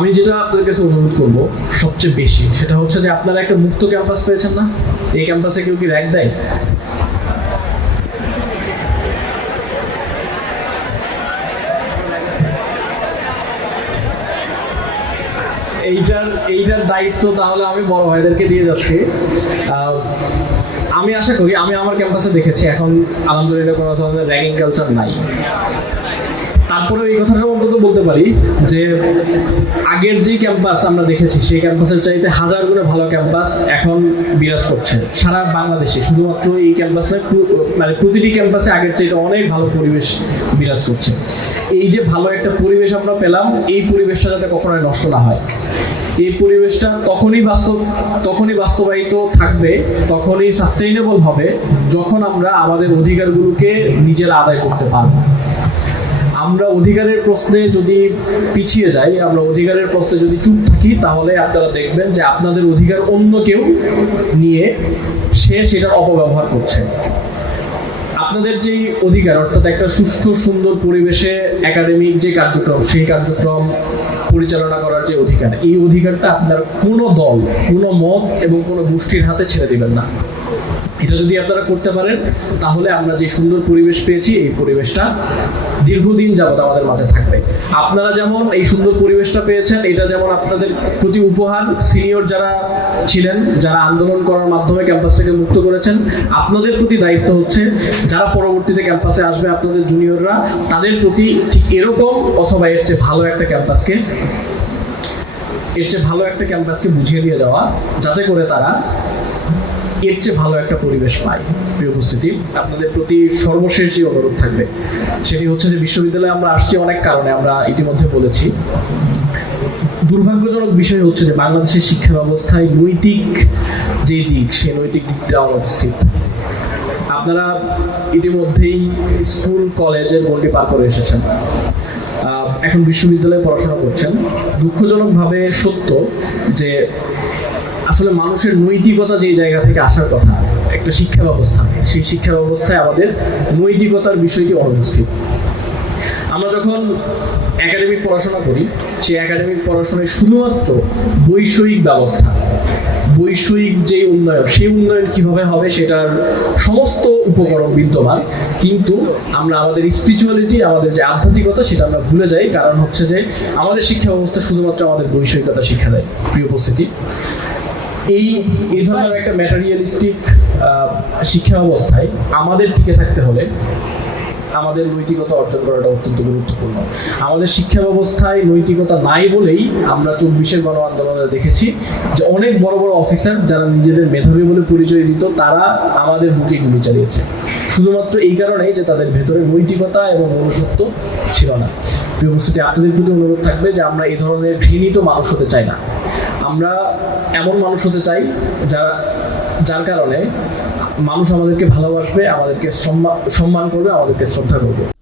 আমি যেটা আপনাদের কাছে অনুরোধ করব, সবচেয়ে বেশি, সেটা হচ্ছে যে আপনারা একটা মুক্ত ক্যাম্পাস পেয়েছেন না? এই ক্যাম্পাসে কেউ কি র্যাক দেয়? এইটার এইটার দায়িত্ব তাহলে আমি বড় ভাইদেরকে দিয়ে যাচ্ছি। আমি আশা করি, আমি আমার ক্যাম্পাসে দেখেছি, এখন আলহামদুলিল্লাহ কোনো ধরনের র্যাগিং কালচার নাই। তারপরে এই কথাটা বলতে পারি যে আগের যে ক্যাম্পাস আমরা দেখেছি, সেই ক্যাম্পাসের চাইতে হাজার গুণে ভালো ক্যাম্পাস এখন বিরাজ করছে সারা বাংলাদেশে। শুধুমাত্র এই ক্যাম্পাস মানে প্রতিটি ক্যাম্পাসে আগের চাইতে অনেক ভালো পরিবেশ বিরাজ করছে। এই যে ভালো একটা পরিবেশ আমরা পেলাম, এই পরিবেশটা যাতে কখনোই নষ্ট না হয়। এই পরিবেশটা তখনই বাস্তব, তখনই বাস্তবায়িত থাকবে, তখনই সাস্টেইনেবল হবে, যখন আমরা আমাদের অধিকারগুলোকে নিজেরা আদায় করতে পারব। আমরা অধিকারের প্রশ্নে যদি পিছিয়ে যাই, আমরা অধিকারের প্রশ্নে যদি চুপ থাকি, তাহলে আপনারা দেখবেন যে আপনাদের অধিকার অন্য কেউ নিয়ে সে সেটার অপব্যবহার করছে। আপনাদের যেই অধিকার, অর্থাৎ একটা সুষ্ঠু, সুন্দর পরিবেশে একাডেমিক যে কার্যক্রম, সেই কার্যক্রম পরিচালনা করার যে অধিকার, এই অধিকারটা আপনার কোনো দল, কোনো মত এবং কোনো গোষ্ঠীর হাতে ছেড়ে দিবেন না। এটা যদি আপনারা করতে পারেন, তাহলে আমরা যে সুন্দর পরিবেশ পেয়েছি, এই পরিবেশটা দীর্ঘদিন যাবত আমাদের মাঝে থাকবে। আপনারা যেমন এই সুন্দর পরিবেশটা পেয়েছেন, এটা যেমন আপনাদের প্রতি উপহার সিনিয়র যারা ছিলেন, যারা আন্দোলন করার মাধ্যমে ক্যাম্পাসটাকে মুক্ত করেছেন, আপনাদের প্রতি দায়িত্ব হচ্ছে, যারা পরবর্তীতে ক্যাম্পাসে আসবে আপনাদের জুনিয়ররা তাদের প্রতি ঠিক এরকম অথবা এর চেয়ে ভালো একটা ক্যাম্পাসকে এর চেয়ে ভালো একটা ক্যাম্পাসকে বুঝিয়ে দিয়ে যাওয়া, যাতে করে তারা এর চেয়ে ভালো একটা পরিবেশ পাই। প্রিয় উপস্থিতি, আপনাদের প্রতি সর্বশেষ যে অনুরোধ থাকবে, সেটি হচ্ছে যে বিশ্ববিদ্যালয়ে আমরা আসছি অনেক কারণে, আমরা ইতিমধ্যে বলেছি। দুর্ভাগ্যজনক বিষয় হচ্ছে যে বাংলাদেশের শিক্ষা ব্যবস্থায় নৈতিক যে দিক, সেই নৈতিক দিকটা অনুপস্থিত আপনারা ইতিমধ্যেই স্কুল কলেজের গণ্ডি পার করে এসেছেন। এখন বিশ্ববিদ্যালয়ে পড়াশোনা করছেন। দুঃখজনকভাবে সত্য যে আসলে মানুষের নৈতিকতা যে জায়গা থেকে আসার কথা, একটা শিক্ষা ব্যবস্থা, সেই শিক্ষা ব্যবস্থায় আমাদের নৈতিকতার বিষয়টি অনুপস্থিত। আমরা যখন একাডেমিক পড়াশোনা করি, সেই একাডেমিক পড়াশোনায় শুধুমাত্র বৈষয়িক ব্যবস্থা, বৈষয়িক যে উন্নয়ন, সেই উন্নয়ন কীভাবে হবে সেটার সমস্ত উপকরণ বিদ্যমান, কিন্তু আমরা আমাদের স্পিরিচুয়ালিটি আমাদের যে আধ্যাত্মিকতা, সেটা আমরা ভুলে যাই, কারণ হচ্ছে যে আমাদের শিক্ষা ব্যবস্থা শুধুমাত্র আমাদের বৈষয়িকতা শিক্ষা দেয়, প্রিয় উপস্থিতি। এই এই ধরনের একটা ম্যাটারিয়ালিস্টিক শিক্ষা ব্যবস্থায় আমাদের টিকে থাকতে হলে আমাদের নৈতিকতা অর্জন করাটা অত্যন্ত গুরুত্বপূর্ণ। আমাদের শিক্ষা ব্যবস্থায় নৈতিকতা নাই বলেই আমরা চব্বিশের গণ আন্দোলনে দেখেছি যে অনেক বড় বড় অফিসার যারা নিজেদের মেধাবী বলে পরিচয় দিত, তারা আমাদের বুকে গুলি চালিয়েছে। শুধুমাত্র এই কারণেই যে তাদের ভেতরে নৈতিকতা এবং মনুষ্যত্ব ছিল না। প্রিয় আপনাদের প্রতি অনুরোধ থাকবে যে আমরা এই ধরনের ঘৃণিত মানুষ হতে চাই না। আমরা এমন মানুষ হতে চাই যারা যার কারণে মানুষ আমাদেরকে ভালোবাসবে আমাদেরকে সম্মান করবে আমাদেরকে শ্রদ্ধা করবে।